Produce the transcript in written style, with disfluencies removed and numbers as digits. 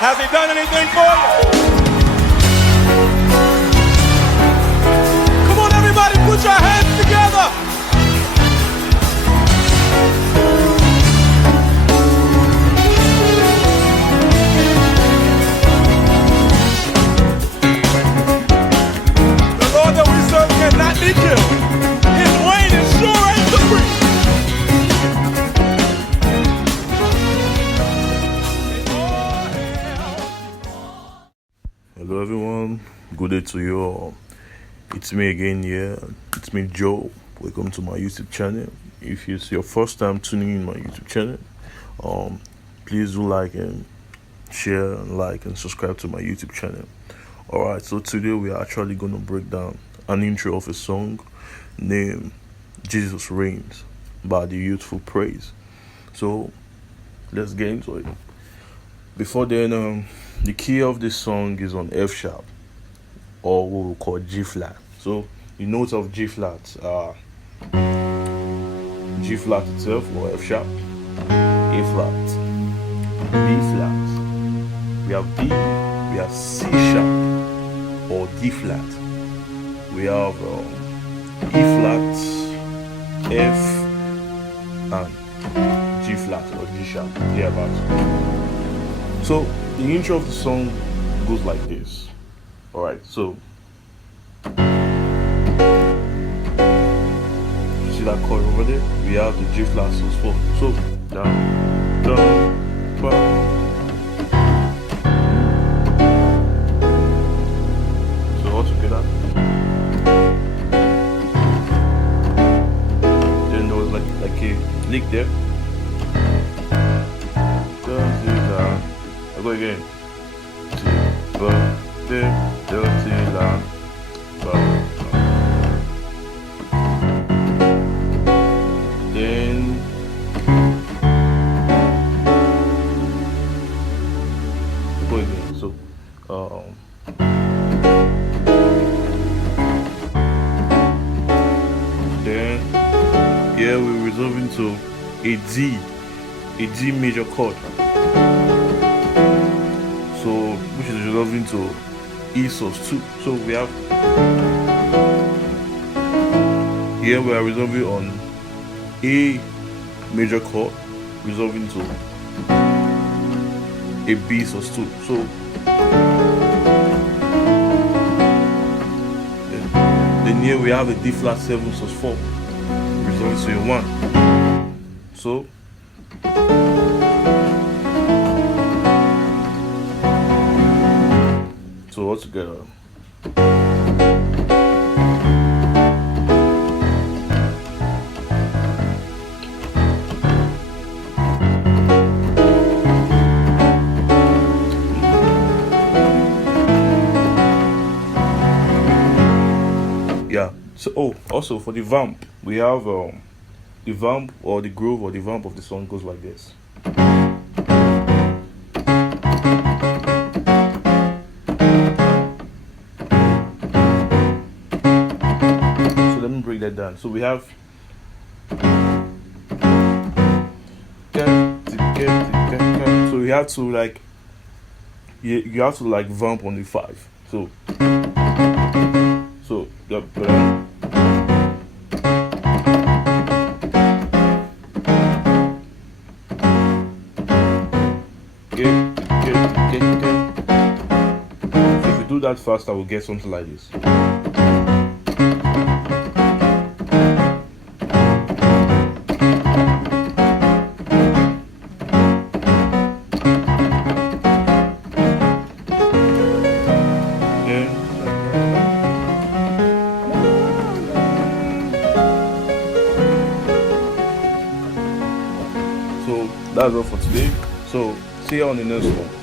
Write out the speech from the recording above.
Has he done anything for you? Come on, everybody, put your hands together. The Lord that we serve cannot be killed. His reign is sure and supreme. Hello everyone, good day to you all. It's me again here. It's me Joe. Welcome to my YouTube channel. If it's your first time tuning in my YouTube channel, please do like and share and like and subscribe to my YouTube channel. Alright, so today we are actually going to break down an intro of a song named Jesus Reigns by the Youthful Praise. So let's get into it. Before then, the key of this song is on F sharp, or what we call G flat. So the notes of G flat are G flat itself, or F sharp, A flat, B flat. We have B, we have C sharp, or D flat. We have E flat, F, and G flat or G sharp. Thereabouts. So the intro of the song goes like this. Alright, so you see that chord over there? We have the G flat soulful. So down, down, down. So all together. Then there was like a lick there. Down. I go again. Then I go again. So then here we're resolving to a D major chord. So which is resolving to E sus2. So we have here we are resolving on A major chord, resolving to a B sus2. So then here we have a D flat 7 sus4, resolving to a 1. So all together. Yeah. So also for the vamp, we have the vamp or the groove or the vamp of the song goes like this. Break that down. So we have so we have to like you have to like vamp on the 5. So So if we do that fast, I will get something like this. So that's all for today. So see you on the next one.